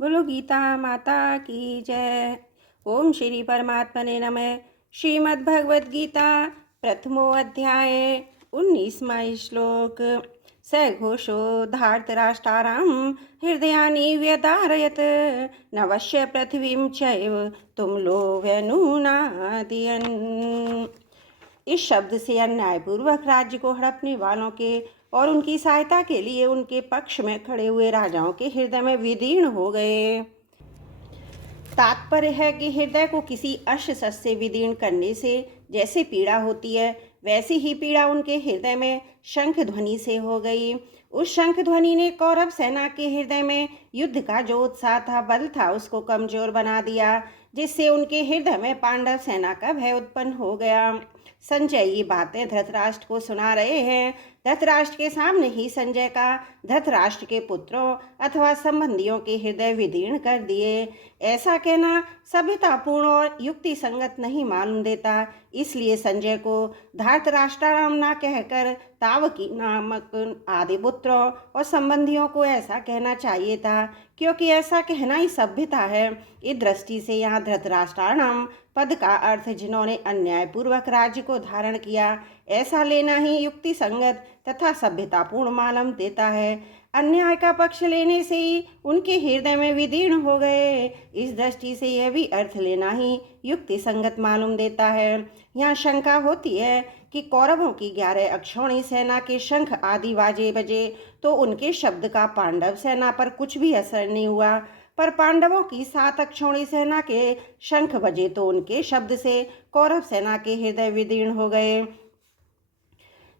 बोलो गीता माता की जय। ओम श्री परमात्मने नमः। श्रीमद्भगवद गीता प्रथमो अध्याय 19वां श्लोक। स घोषो धार्तराष्ट्राणां हृदयानि व्यधारयत् नवश्य पृथिवीं चैव तुमलो व्यनुनादयन्। इस शब्द से अन्यायपूर्वक राज्य को हड़पने वालों के और उनकी सहायता के लिए उनके पक्ष में खड़े हुए राजाओं के हृदय में विदीर्ण हो गए। तात्पर्य है कि हृदय को किसी अश्व से विदीर्ण करने से जैसे पीड़ा होती है, वैसी ही पीड़ा उनके हृदय में शंख ध्वनि से हो गई। उस शंख ध्वनि ने कौरव सेना के हृदय में युद्ध का जो उत्साह था, बल था, उसको कमजोर बना दिया, जिससे उनके हृदय में पांडव सेना का भय उत्पन्न हो गया। संजय ये बातें धृतराष्ट्र को सुना रहे हैं। धृतराष्ट्र के सामने ही संजय का धृतराष्ट्र के पुत्रों अथवा संबंधियों के हृदय विदीर्ण कर दिए। ऐसा कहना सभ्यतापूर्ण और युक्ति संगत नहीं मालूम देता। इसलिए संजय को धार्तराष्ट्राणाम ना कहकर तावकी नामक आदि पुत्रों और संबंधियों को ऐसा कहना चाहिए था, क्योंकि ऐसा कहना ही सभ्यता है। इस दृष्टि से यहाँ धृतराष्ट्राणाम पद का अर्थ जिन्होंने अन्यायपूर्वक राज्य को धारण किया, ऐसा लेना ही युक्ति संगत तथा सभ्यतापूर्ण मालूम देता है। अन्याय का पक्ष लेने से ही उनके हृदय में विदीर्ण हो गए। इस दृष्टि से यह भी अर्थ लेना ही युक्ति संगत मालूम देता है। यहाँ शंका होती है कि कौरवों की 11 अक्षौणी सेना के शंख आदि बाजे बजे तो उनके शब्द का पांडव सेना पर कुछ भी असर नहीं हुआ, पर पांडवों की 7 अक्षौणी सेना के शंख बजे तो उनके शब्द से कौरव सेना के हृदय विदीर्ण हो गए।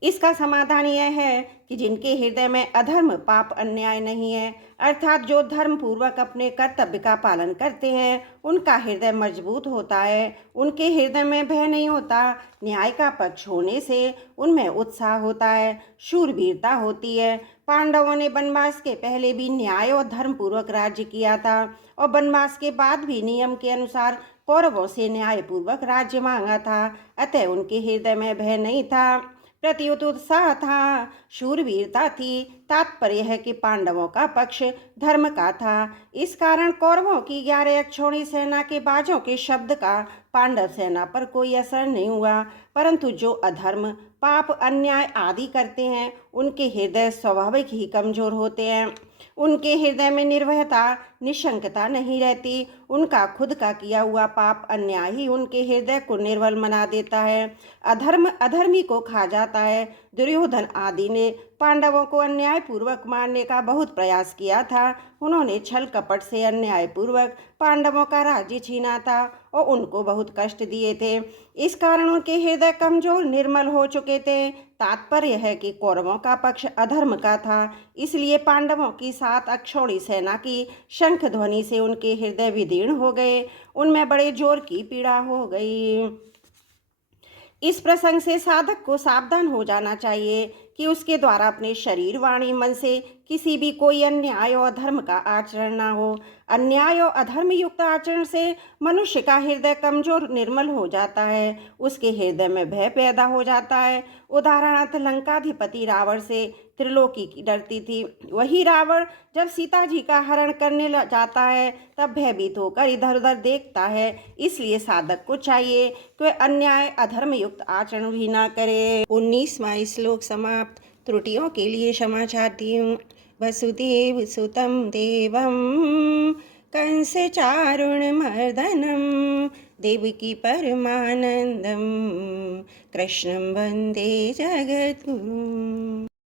इसका समाधान यह है कि जिनके हृदय में अधर्म पाप अन्याय नहीं है, अर्थात जो धर्म पूर्वक अपने कर्तव्य का पालन करते हैं, उनका हृदय मजबूत होता है। उनके हृदय में भय नहीं होता। न्याय का पक्ष होने से उनमें उत्साह होता है, शूरवीरता होती है। पांडवों ने वनवास के पहले भी न्याय और धर्म पूर्वक राज्य किया था और वनवास के बाद भी नियम के अनुसार कौरवों से न्यायपूर्वक राज्य मांगा था। अतः उनके हृदय में भय नहीं था, प्रत्युत उत्साह था, शूरवीरता थी। तात्पर्य है कि पांडवों का पक्ष धर्म का था। इस कारण कौरवों की 11 अक्षौणी सेना के बाजों के शब्द का पांडव सेना पर कोई असर नहीं हुआ, परंतु जो अधर्म पाप अन्याय आदि करते हैं, उनके हृदय स्वाभाविक ही कमजोर होते हैं। उनके हृदय में निर्भयता निशंकता नहीं रहती। उनका खुद का किया हुआ पाप अन्याय ही उनके हृदय को निर्बल बना देता है। अधर्म अधर्मी को खा जाता है। दुर्योधन आदि ने पांडवों को अन्यायपूर्वक मारने का बहुत प्रयास किया था। उन्होंने छल कपट से अन्यायपूर्वक पांडवों का राज्य छीना था और उनको बहुत कष्ट दिए थे। इस कारण उनके हृदय कमजोर निर्मल हो चुके थे। तात्पर्य है कि कौरवों का पक्ष अधर्म का था, इसलिए पांडवों की 7 अक्षौणी सेना की शंख ध्वनि से उनके हृदय विदीर्ण हो गए। उनमें बड़े जोर की पीड़ा हो गई। इस प्रसंग से साधक को सावधान हो जाना चाहिए कि उसके द्वारा अपने शरीर वाणी मन से किसी भी कोई अन्याय और अधर्म का आचरण ना हो। अन्याय और अधर्म युक्त आचरण से मनुष्य का हृदय कमजोर निर्मल हो जाता है, उसके हृदय में भय पैदा हो जाता है। उदाहरणार्थ लंकाधिपति रावण से त्रिलोकी की डरती थी। वही रावण जब सीता जी का हरण करने जाता है, तब भयभीत होकर इधर उधर देखता है। इसलिए साधक को चाहिए कि वह अन्याय अधर्म युक्त आचरण भी ना करे। 19वां श्लोक समाप्त। त्रुटियों के लिए क्षमा चाहती हूँ। वसुदेव सुतं देवं कंस चारुणमर्दनं देवकी परमानंदं कृष्णं वंदे जगद्गुरुम्।